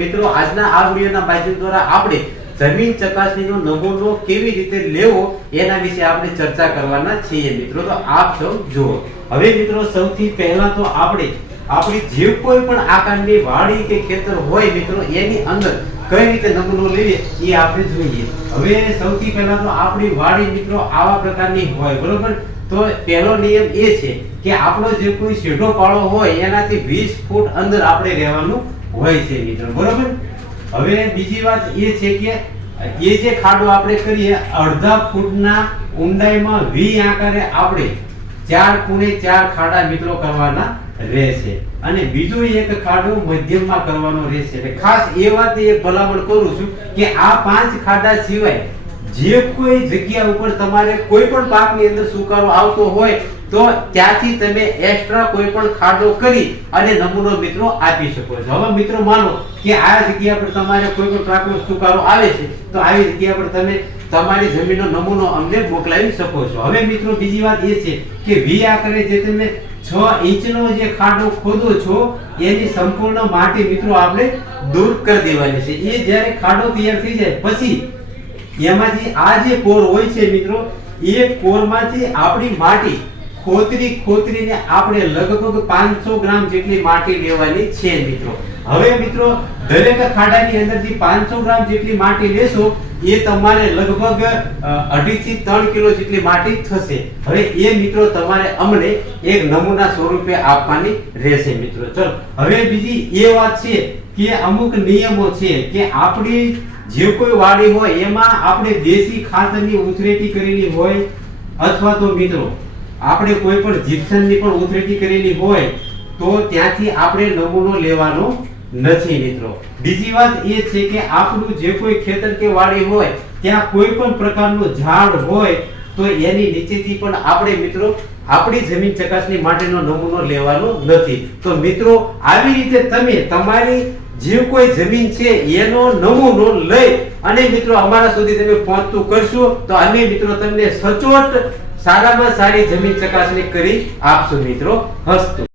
મિત્રો આજના આ વિડિયોના માધ્યમ દ્વારા આપણે જમીન ચકાસણીનો નમૂનો કેવી રીતે લેવો એના વિશે આપણે ચર્ચા કરવાના છીએ મિત્રો. તો આપ સૌ જુઓ. હવે મિત્રો સૌથી પહેલા તો આપણે આપણી જે કોઈ પણ આકારની વાડી કે ખેતર હોય મિત્રો એની અંદર કઈ રીતે નમૂનો લેવો એ આપણે જોઈએ. હવે સૌથી પહેલા તો આપણી વાડી મિત્રો આવા પ્રકારની હોય, બરોબર. તો પહેલો નિયમ એ છે કે આપણો જે કોઈ શેઢો પાળો હોય એનાથી 20 ફૂટ અંદર આપણે રહેવાનું હોય છે મિત્રો, બરોબર. હવે બીજી વાત એ છે કે એ જે ખાડો આપણે કરીએ અડધા ફૂટના ઊંડાઈમાં V આકારે આપણે 4 ખૂણે 4 ખાડા મિત્રો કરવાના રહેશે. અને બીજો એક ખાડો મધ્યમમાં કરવાનો રહેશે. એટલે ખાસ એ વાત એ ભલામણ કરું છું કે આ 5 ખાડા સિવાય જે કોઈ જગ્યા ઉપર તમારે કોઈ પણ પાકની અંદર સુકારો આવતો હોય તો ત્યાંથી તમે એક્સ્ટ્રા કોઈ પણ ખાડો કરી અને નમૂનો મિત્રો આપી શકો છો. હવે મિત્રો માનો કે આ જગ્યા પર તમારે કોઈ પણ પાકનો સુકારો આવે છે તો આવી જગ્યા પર તમે તમારી જમીનનો નમૂનો અમને મોકલાવી શકો છો. હવે મિત્રો બીજી વાત એ છે કે V આકારે જે તમે 6 ઇંચનો જે ખાડો ખોદો છો એની સંપૂર્ણ માટી મિત્રો આપણે દૂર કરી દેવાની છે. એ જ્યારે ખાડો તૈયાર થઈ જાય પછી એમાંથી આ જે કોર હોય છે મિત્રો એ કોરમાંથી આપણી માટી ખોતરીને આપણે લગભગ 500 ગ્રામ જેટલી માટી લેવાની છે મિત્રો. હવે મિત્રો દરેક ખાડાની અંદરથી 500 ગ્રામ જેટલી માટી લેશો એ તમારે લગભગ 2.5 થી 3 કિલો જેટલી માટી થશે. હવે એ મિત્રો તમારે અમને એક નમૂના સ્વરૂપે આપવાની રહેશે મિત્રો. ચલો હવે બીજી એ વાત છે કે અમુક નિયમો છે કે આપણી જે કોઈ વાડી હોય એમાં આપણે દેશી ખાતરની ઉથરેટી કરેલી હોય અથવા તો મિત્રો આપણે કોઈ પણ જીપ્સમની પણ ઉથરેટી કરેલી હોય તો ત્યાંથી આપણે નમૂનો લેવાનો નથી મિત્રો. બીજી વાત એ છે કે આપણું જે કોઈ ખેતર કે વાડી હોય ત્યાં કોઈ પણ પ્રકારનું ઝાડ હોય તો એની નીચેથી પણ આપણે મિત્રો આપણી જમીન ચકાસણી માટેનો નમૂનો લેવાનો નથી. તો મિત્રો આવી રીતે તમે તમારી જે કોઈ જમીન છે એનો નમૂનો લઈ અને મિત્રો અમારા સુધી તમે પહોંચતું કરશો તો અમે મિત્રો તમને સચોટ સારામાં સારી જમીન ચકાસણી કરી આપશું મિત્રો. હસ્તો.